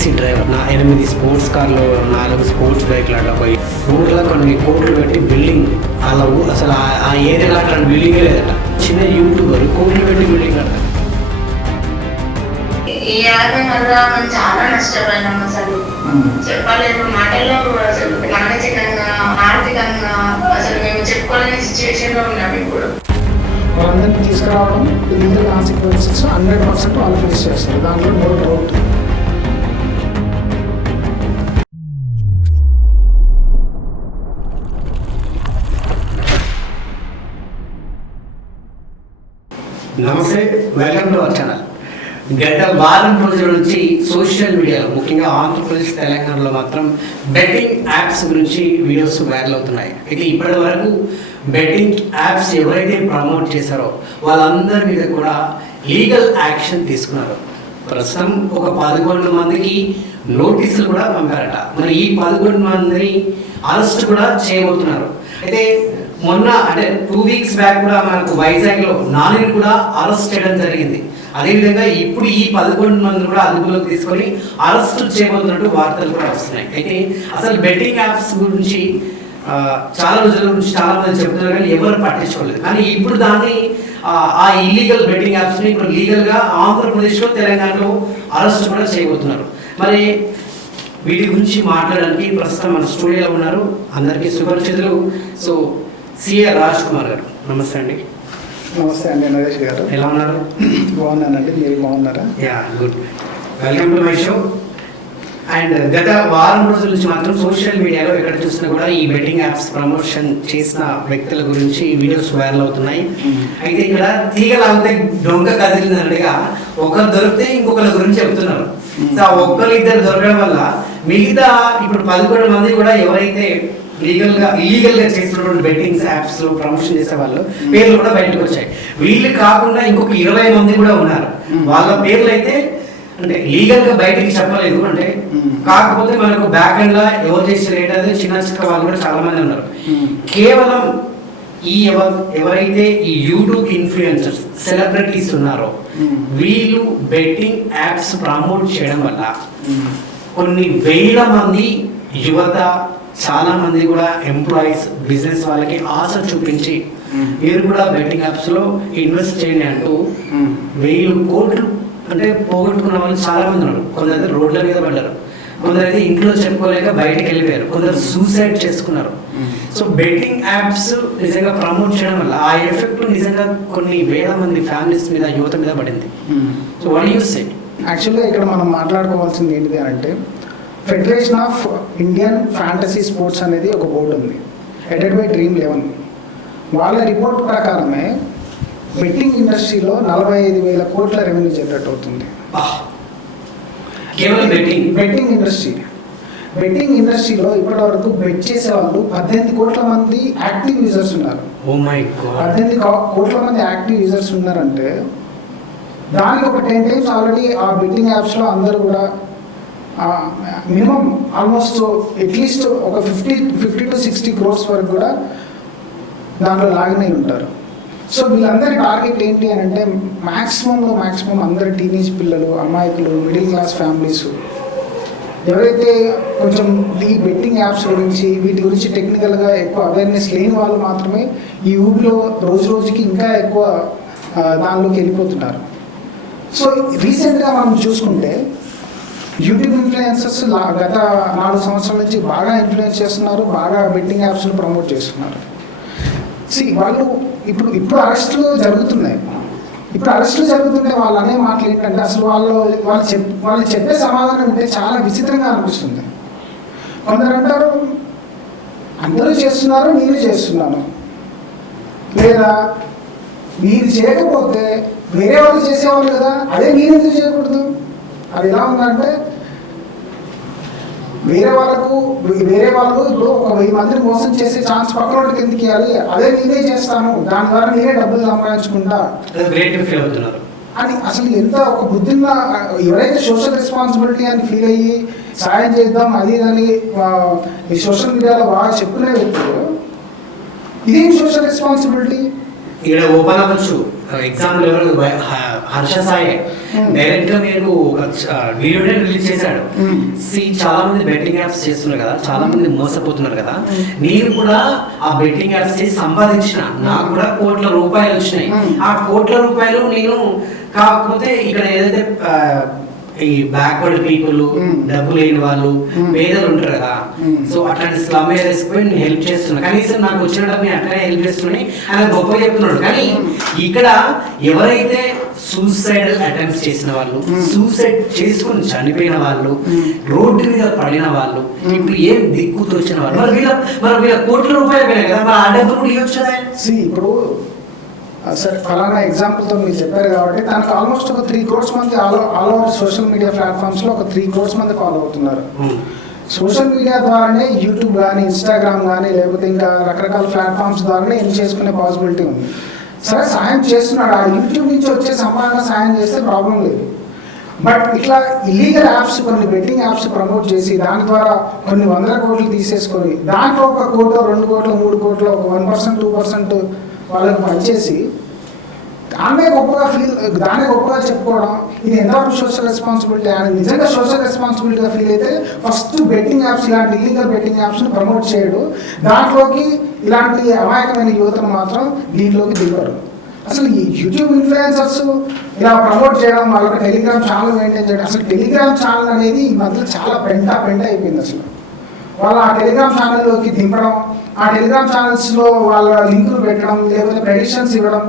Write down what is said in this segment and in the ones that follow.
Taxi driver 8 sports కార్లు 4 sports బైక్లు అట్లా పోయి ఊర్లో కొన్ని కోట్లు పెట్టి బిల్డింగ్ అలా అసలు ఆ ఏరియాలో అక్కడ బిల్డింగే లేదట. చిన్న యూట్యూబర్ కోట్లు పెట్టి బిల్డింగ్ కడతారు. ఈ యాభై వల్ల మనం చాలా నష్టపోయినాం. అసలు చెప్పలేదు మాటల్లో, అసలు మానసికంగా ఆర్థికంగా అసలు మేము చెప్పుకోలేని సిచ్యువేషన్ లో ఉన్నాం. ఇప్పుడు వాళ్ళందరినీ తీసుకురావడం లీగల్ కాన్సిక్వెన్సెస్ 100% వాళ్ళు ఫేస్ చేస్తారు. దాంట్లో నో డౌట్. నమస్తే, వెల్కమ్ టు అవర్ ఛానల్. గత వారం రోజుల నుంచి సోషల్ మీడియాలో ముఖ్యంగా ఆంధ్రప్రదేశ్ తెలంగాణలో మాత్రం బెట్టింగ్ యాప్స్ గురించి వీడియోస్ వైరల్ అవుతున్నాయి. అయితే ఇప్పటి వరకు బెట్టింగ్ యాప్స్ ఎవరైతే ప్రమోట్ చేశారో వాళ్ళందరి మీద కూడా లీగల్ యాక్షన్ తీసుకున్నారు. ప్రస్తుతం ఒక 11 మందికి నోటీసులు కూడా పంపారట. మరి ఈ 11 మందిని అరెస్ట్ కూడా చేయబోతున్నారు. అయితే మొన్న అంటే 2 వీక్స్ బ్యాక్ కూడా మనకు వైజాగ్లో 4 కూడా అరెస్ట్ చేయడం జరిగింది. అదేవిధంగా ఇప్పుడు ఈ 11 మంది కూడా అదుపులోకి తీసుకొని అరెస్ట్ చేయబోతున్నట్టు వార్తలు కూడా వస్తున్నాయి. అయితే అసలు బెట్టింగ్ యాప్స్ గురించి చాలా రోజుల గురించి చాలా మంది చెప్తున్నారు, కానీ ఎవరు పట్టించుకోలేదు. కానీ ఇప్పుడు దాన్ని ఆ ఇల్లీగల్ బెట్టింగ్ యాప్స్ని ఇప్పుడు లీగల్గా ఆంధ్రప్రదేశ్లో తెలంగాణలో అరెస్ట్ కూడా చేయబోతున్నారు. మరి వీటి గురించి మాట్లాడడానికి ప్రస్తుతం మన స్టూడియోలో ఉన్నారు అందరికీ సుపరిచితులు. సో సిఏ రాజ్ కుమార్ గారు, నమస్తే అండి. నమస్తే అండి నరేష్ గారు. ఎలా ఉన్నారు? బాగున్నానండి, మీరు బాగున్నారా? Yeah, good. Welcome to my show. And గత వారం రోజుల నుంచి మాత్రం సోషల్ మీడియాలో ఎక్కడ చూసినా కూడా ఈ బెట్టింగ్ యాప్స్ ప్రమోషన్ చేసిన వ్యక్తుల గురించి వీడియోస్ వైరల్ అవుతున్నాయి. అయితే ఇక్కడ తీగలాగితే డొంక కదిలినట్టుగా ఒకరు దొరికితే ఇంకొకరి గురించి చెప్తున్నారు. సో ఆ ఒక్కరు ఇద్దరు దొరకడం వల్ల మిగతా ఇప్పుడు 11 మంది కూడా ఎవరైతే ఇల్లీగల్గా చేస్తున్నటువంటి బెట్టింగ్స్ యాప్స్ ప్రమోషన్ చేసే వాళ్ళు పేర్లు కూడా బయటకు వచ్చాయి. వీళ్ళు కాకుండా ఇంకొక 20 మంది కూడా ఉన్నారు. వాళ్ళ పేర్లు అయితే అంటే లీగల్గా బయటికి చెప్పలేదు. అంటే కాకపోతే మనకు బ్యాక్ ఎండ్ లా ఎవరు చేసే రేట్ అనేది చిన్న చిన్న వాళ్ళు కూడా చాలా మంది ఉన్నారు. కేవలం ఈ ఎవరైతే ఈ యూట్యూబ్ ఇన్ఫ్లుయెన్సర్స్ సెలబ్రిటీస్ ఉన్నారో వీళ్ళు బెట్టింగ్ యాప్స్ ప్రమోట్ చేయడం వల్ల కొన్ని వేల మంది యువత, చాలా మంది కూడా ఎంప్లాయీస్, బిజినెస్ వాళ్ళకి ఆశ చూపించి మీరు కూడా బెట్టింగ్ యాప్స్ లో ఇన్వెస్ట్ చేయండి అంటూ 1000 కోట్లు అంటే పోగొట్టుకున్న వాళ్ళు చాలా మంది ఉన్నారు. కొందరైతే రోడ్ల మీద పడ్డారు, కొందరైతే ఇంట్లో చెప్పుకోలేక బయటకు వెళ్ళిపోయారు, కొందరు సూసైడ్ చేసుకున్నారు. సో బెట్టింగ్ యాప్స్ నిజంగా ప్రమోట్ చేయడం వల్ల ఆ ఎఫెక్ట్ నిజంగా కొన్ని వేల మంది ఫ్యామిలీస్ మీద, యువత మీద పడింది. So what you say? యాక్చువల్గా ఇక్కడ మనం మాట్లాడుకోవాల్సింది ఏంటిది అంటే, federation of Indian fantasy sports అనేది ఒక బోర్డు ఉంది, హెడెడ్ బై Dream11. వాళ్ళ రిపోర్ట్ ప్రకారమే బెట్టింగ్ ఇండస్ట్రీలో 45,000 కోట్ల రెవెన్యూ జనరేట్ అవుతుంది. బెట్టింగ్ ఇండస్ట్రీలో ఇప్పటి వరకు బెట్ చేసే వాళ్ళు 18 కోట్ల మంది యాక్టివ్ యూజర్స్ ఉన్నారు. 18 కోట్ల మంది యాక్టివ్ యూజర్స్ ఉన్నారంటే దానికి ఒక 10 టైమ్స్ ఆల్రెడీ ఆ బెట్టింగ్ యాప్స్లో అందరూ కూడా మినిమం ఆల్మోస్ట్ అట్లీస్ట్ ఒక 50 to 60 crores వరకు కూడా దాంట్లో లాగిన్ అయి ఉంటారు. సో వీళ్ళందరి టార్గెట్ ఏంటి అని అంటే మ్యాక్సిమం అందరు టీనేజ్ పిల్లలు, అమ్మాయికులు, మిడిల్ క్లాస్ ఫ్యామిలీస్ ఎవరైతే కొంచెం ఈ బెట్టింగ్ యాప్స్ గురించి వీటి గురించి టెక్నికల్గా ఎక్కువ అవేర్నెస్ లేని వాళ్ళు మాత్రమే ఈ ఊపిలో రోజుకి ఇంకా ఎక్కువ దానిలోకి వెళ్ళిపోతున్నారు. సో రీసెంట్గా మనం చూసుకుంటే యూట్యూబ్ ఇన్ఫ్లుయెన్సర్స్ గత 4 సంవత్సరాల నుంచి బాగా ఇన్ఫ్లుయెన్స్ చేస్తున్నారు, బాగా బెట్టింగ్ యాప్స్ను ప్రమోట్ చేస్తున్నారు. వాళ్ళు ఇప్పుడు అరెస్టులు జరుగుతున్నాయి. ఇప్పుడు అరెస్టులు జరుగుతుంటే వాళ్ళు అనే మాటలు ఏంటంటే అసలు వాళ్ళు చెప్పే సమాధానం ఉంటే చాలా విచిత్రంగా అనిపిస్తుంది. కొందరు అంటారు అందరూ చేస్తున్నారు, నేను చేస్తున్నాను, లేదా మీరు చేయకపోతే వేరే వాళ్ళు చేసేవాళ్ళు కదా, అదే నేను ఎందుకు చేయకూడదు. అది ఎలా ఉందంటే వేరే వాళ్ళు ఇప్పుడు ఒక 1000 మందిని మోసం చేసే ఛాన్స్ పక్కన వాళ్ళకి ఎందుకు ఇవ్వాలి, అదే నేనే చేస్తాను, దాని ద్వారా నేనే డబ్బులు సంపాదించుకుంటా అని అసలు ఎంత ఒక బుద్ధిన్న ఎవరైతే సోషల్ రెస్పాన్సిబిలిటీ అని ఫీల్ అయ్యి సాయం చేద్దాం అది అని ఈ సోషల్ మీడియాలో బాగా చెప్పుకునే వ్యక్తులు ఇదేం సోషల్ రెస్పాన్సిబిలిటీ? ఇక్కడ ఓపెన్ అవ్వచ్చు. ఎగ్జాంపుల్ ఎవరు హర్ష సాయి డైరెక్ట్ గా మీరు ఒక వీడియోనే రిలీజ్ చేశాడు. చాలా మంది బెట్టింగ్ యాప్స్ చేస్తున్నారు కదా, చాలా మంది మోసపోతున్నారు కదా. నేను కూడా ఆ బెట్టింగ్ యాప్స్ చేసి సంపాదించిన, నాకు కూడా కోట్ల రూపాయలు వచ్చినాయి. ఆ కోట్ల రూపాయలు నేను కాకపోతే ఇక్కడ ఏదైతే ఈ బ్యాక్వర్డ్ పీపుల్, డబ్బు లేని వాళ్ళు, పేదలు ఉంటారు కదా, సో అట్లాంటి స్లమ్ ఏరియాస్ పోయి నేను హెల్ప్ చేస్తున్నా. కనీసం నాకు వచ్చిన డబ్బు నేను అట్లనే హెల్ప్ చేస్తున్నాయి ఆయన గొప్ప చెప్తున్నాడు. కానీ ఇక్కడ ఎవరైతే సూసైడ్ అటెంప్ట్స్ చేసిన వాళ్ళు, సూసైడ్ చేసుకుని చనిపోయిన వాళ్ళు, రోడ్డు మీద పడిన వాళ్ళు, ఇప్పుడు ఏం దిక్కుతూ వచ్చిన వాళ్ళు, మరి వీళ్ళ కోట్ల రూపాయలు పోయినాయి కదా, మరి ఆ డబ్బు కూడా ఇవ్వచ్చు కదా. ఇప్పుడు సార్ ఫలానా ఎగ్జాంపుల్తో మీరు చెప్పారు కాబట్టి తనకు ఆల్మోస్ట్ ఒక 3 crores మంది ఆల్ ఓవర్ సోషల్ మీడియా ప్లాట్ఫామ్స్లో ఒక 3 crores మంది ఫాలో అవుతున్నారు. సోషల్ మీడియా ద్వారానే యూట్యూబ్ కానీ, ఇన్స్టాగ్రామ్ కానీ, లేకపోతే ఇంకా రకరకాల ప్లాట్ఫామ్స్ ద్వారానే ఏం చేసుకునే పాసిబిలిటీ ఉంది. సరే సాయం చేస్తున్నాడు, ఆ యూట్యూబ్ నుంచి వచ్చే సంపాదన సాయం చేస్తే ప్రాబ్లం లేదు. బట్ ఇట్లా ఇల్లీగల్ యాప్స్, కొన్ని బెట్టింగ్ యాప్స్ ప్రమోట్ చేసి దాని ద్వారా కొన్ని 100 కోట్లు తీసేసుకొని దాంట్లో 1 కోటి, 2 కోట్లు, 3 కోట్లు, ఒక 1%, 2% వాళ్ళకి పనిచేసి దాన్నే గొప్పగా చెప్పుకోవడం, ఇది ఎంతవరకు సోషల్ రెస్పాన్సిబిలిటీ అని నిజంగా సోషల్ రెస్పాన్సిబిలిటీగా ఫీల్ అయితే ఫస్ట్ బెట్టింగ్ యాప్స్, ఇలాంటి ఇల్లీగల్ బెట్టింగ్ యాప్స్ని ప్రమోట్ చేయడు. దాంట్లోకి ఇలాంటి అమాయకమైన యువతను మాత్రం దీంట్లోకి దిగరు. అసలు ఈ యూట్యూబ్ ఇన్ఫ్లుయెన్సర్స్ ఇలా ప్రమోట్ చేయడం, వాళ్ళకి టెలిగ్రామ్ ఛానల్ మెయింటైన్ చేయడం, అసలు టెలిగ్రామ్ ఛానల్ అనేది ఈ మధ్య చాలా పెంట అయిపోయింది. అసలు వాళ్ళు ఆ టెలిగ్రామ్ ఛానల్లోకి దింపడం, ఆ టెలిగ్రామ్ ఛానల్స్లో వాళ్ళ లింకులు పెట్టడం, లేకపోతే ప్రెడిక్షన్స్ ఇవ్వడం.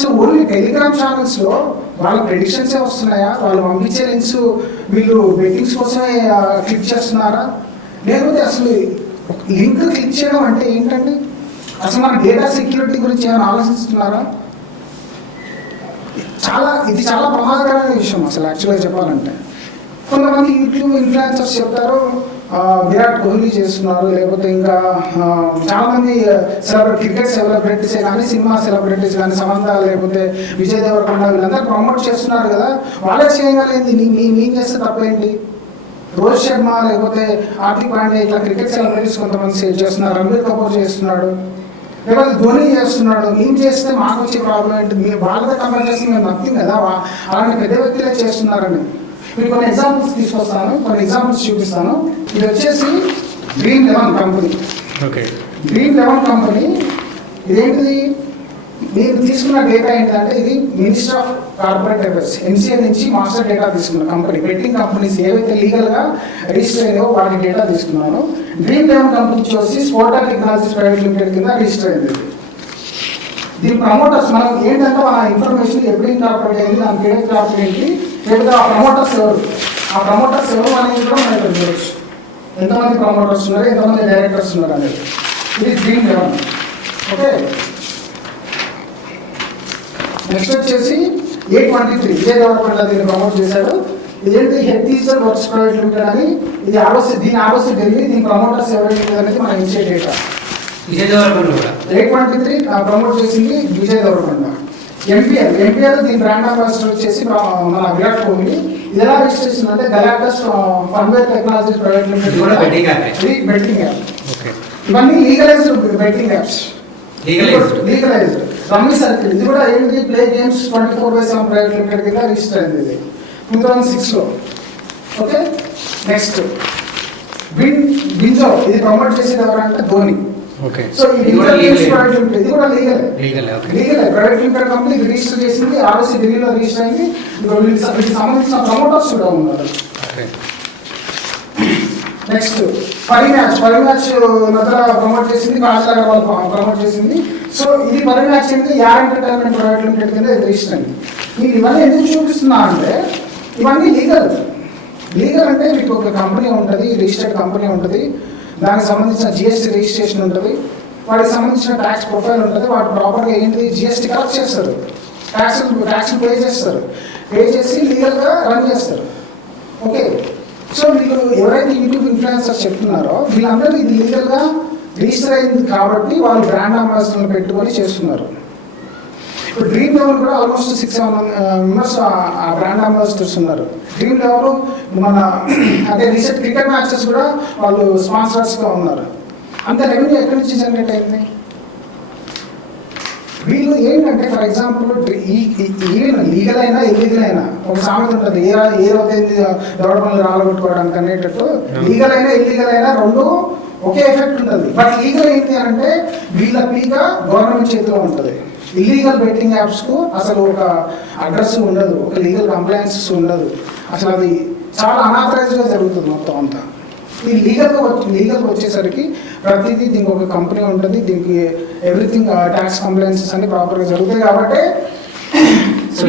సో ఓన్లీ టెలిగ్రామ్ ఛానల్స్లో వాళ్ళ ప్రెడిక్షన్సే వస్తున్నాయా? వాళ్ళు పంపించే లింక్స్ వీళ్ళు బెట్టింగ్స్ కోసమే క్లిక్ చేస్తున్నారా? లేకపోతే అసలు లింక్ క్లిక్ చేయడం అంటే ఏంటండి? అసలు మన డేటా సెక్యూరిటీ గురించి ఏమైనా ఆలోచిస్తున్నారా? ఇది చాలా ప్రమాదకరమైన విషయం అసలు యాక్చువల్గా చెప్పాలంటే. కొంతమంది యూట్యూబ్ ఇన్ఫ్లుయెన్సర్స్ చెప్తారు విరాట్ కోహ్లీ చేస్తున్నారు, లేకపోతే ఇంకా చాలామంది క్రికెట్ సెలబ్రిటీసే కానీ, సినిమా సెలబ్రిటీస్ కానీ, సమంత లేకపోతే విజయ్ దేవరకొండ వీళ్ళందరూ ప్రమోట్ చేస్తున్నారు కదా, వాళ్ళే చేయగలిగింది మేము చేస్తే తప్పేంటి? రోహిత్ శర్మ లేకపోతే హార్దిక్ పాండ్యా ఇట్లా క్రికెట్ సెలబ్రిటీస్ కొంతమంది చేస్తున్నారు, రణబీర్ కపూర్ చేస్తున్నాడు, లేకపోతే ధోని చేస్తున్నాడు. మేము చేస్తే మాకు వచ్చే ప్రాబ్లం ఏంటి? మీరు వాళ్ళతో కంపేర్ చేస్తే మేము నథింగ్ కదా, అలాంటి పెద్ద వ్యక్తులే చేస్తున్నారని. మీకు కొన్ని ఎగ్జాంపుల్స్ తీసుకొస్తాను, కొన్ని ఎగ్జాంపుల్స్ చూపిస్తాను. ఇది వచ్చేసి dream 11 company. Okay, dream 11 company ఇదేంటిది? మీరు తీసుకున్న డేటా ఏంటంటే ఇది minister of corporate affairs MCA నుంచి మాస్టర్ డేటా తీసుకున్న కంపెనీ. బెట్టింగ్ కంపెనీస్ ఏవైతే లీగల్గా రిజిస్టర్ అయ్యాయో వాటి డేటా తీసుకున్నాను. డ్రీమ్ 11 కంపెనీ వచ్చి స్పోటా టెక్నాలజీస్ ప్రైవేట్ లిమిటెడ్ కింద రిజిస్టర్ అయింది. దీని ప్రమోటర్స్ మనం ఏంటంటే మన ఇన్ఫర్మేషన్ ఎప్పుడు ఇన్కార్పొరేట్ అయింది, దాని పేరు కార్పొరేట్ ఏంటి, లేకపోతే ఆ ప్రమోటర్స్ ఎవరు అనేది కూడా మనకి చూడవచ్చు. ఎంతమంది ప్రమోటర్స్ ఉన్నారు, ఎంతమంది డైరెక్టర్స్ ఉన్నారు అనేది. ఇది డ్రీమ్ 11. ఓకే, నెక్స్ట్ వచ్చేసి 823 విజయ్ దేవరకొండ దీన్ని ప్రమోట్ చేశాడు. ఇదేంటి head teacher works private limited అని. ఇది ఆర్ఓసి ఢిల్లీ. దీని ప్రమోటర్స్ ఎవరైతే అనేది మన ఇన్సే డేటా. విజయ్ దేవరకొండ కూడా 823 ప్రమోట్ చేసింది విజయ్ దేవరకొండ. ఎంపీఎల్ దీని బ్రాండ్ అంబాసిడర్ వచ్చేసి మన విరాట్ కోహ్లీ. ఇది ఎలా రిజిస్ట్రేషన్ అంటే గలాక్టస్ ఫన్వేర్ టెక్నాలజీస్ ప్రైవేట్ లిమిటెడ్. ఇది బెట్టింగ్ యాప్. ఇవన్నీ legalised betting apps. Legalised. Rummy circle ఇది కూడా ఏంటి? ప్లే గేమ్స్ 24/7 ప్రైవేట్ లిమిటెడ్ కింద రిజిస్టర్ అయింది ఇది 2006లో. Okay, next బింజో. ఇది ప్రమోట్ చేసేది ఎవరంటే ధోని. ఓకే, సో ఇది కూడా legal private limited company register చేసింది, ఆర్ఓసి ఢిల్లీలో రిజిస్టర్ అయింది. వీటికి సంబంధించిన ప్రమోటర్స్ కూడా ఉన్నారు. నెక్స్ట్ పరిమ్యాచ్ మధ్య ప్రమోట్ చేసింది, కాశ్లాగర్ వాళ్ళు ప్రమోట్ చేసింది. సో ఇది పరిమ్యాచ్ ఏంటి? యార్ ఎంటర్టైన్మెంట్ ప్రైవేట్ లిమిటెడ్ కింద రిజిస్టర్ అయింది. మీరు ఇవన్నీ ఎందుకు చూపిస్తున్నా అంటే ఇవన్నీ లీగల్ అంటే మీకు ఒక కంపెనీ ఉంటుంది, రిజిస్టర్డ్ కంపెనీ ఉంటుంది, దానికి సంబంధించిన GST రిజిస్ట్రేషన్ ఉంటుంది, వాటికి సంబంధించిన ట్యాక్స్ ప్రొఫైల్ ఉంటుంది, వాటి ప్రాపర్గా ఏంటి GST కలెక్ట్ చేస్తారు, ట్యాక్స్ పే చేసి లీగల్గా రన్ చేస్తారు. ఓకే, సో వీళ్ళు ఎవరైతే యూట్యూబ్ ఇన్ఫ్లుయెన్సర్స్ చెప్తున్నారో వీళ్ళందరూ ఇది లీగల్గా రిజిస్టర్ అయింది కాబట్టి వాళ్ళు బ్రాండ్ అంబాసిడర్లు పెట్టుకొని చేస్తున్నారు. ఇప్పుడు డ్రీమ్ 11 కూడా ఆల్మోస్ట్ 6-7 మెంబర్స్ ఆ బ్రాండ్ అంబాసిడర్స్ ఉన్నారు. డ్రీమ్ 11 మన అంటే రీసెంట్ క్రికెట్ మ్యాచెస్ కూడా వాళ్ళు స్పాన్సర్స్గా ఉన్నారు. అంత రెవెన్యూ ఎక్కడి నుంచి జనరేట్ అయింది? వీళ్ళు ఏంటంటే ఫర్ ఎగ్జాంపుల్ ఈవెన్ లీగల్ అయినా ఇల్లీగల్ అయినా ఒక సామెత ఉంటుంది, ఏ రోజైంది దొరపల్లి రాలగొట్టుకోవడానికి అనేటట్టు లీగల్ అయినా ఇల్లీగల్ అయినా రెండు ఒకే ఎఫెక్ట్ ఉంటుంది. బట్ లీగల్ ఏంటి అంటే వీళ్ళ పీక గవర్నమెంట్ చేతిలో ఉంటుంది. ఇల్లీగల్ బెట్టింగ్ యాప్స్కు అసలు ఒక అడ్రస్ ఉండదు, ఒక లీగల్ కంప్లైన్సెస్ ఉండదు, అసలు అది చాలా అనాథరైజ్గా జరుగుతుంది మొత్తం అంతా. ఈ లీగల్గా వచ్చేసరికి ప్రతిదీ దీనికి ఒక కంపెనీ ఉంటుంది, దీనికి ఎవ్రీథింగ్ ట్యాక్స్ కంప్లైన్సెస్ అన్ని ప్రాపర్గా జరుగుతాయి కాబట్టి సో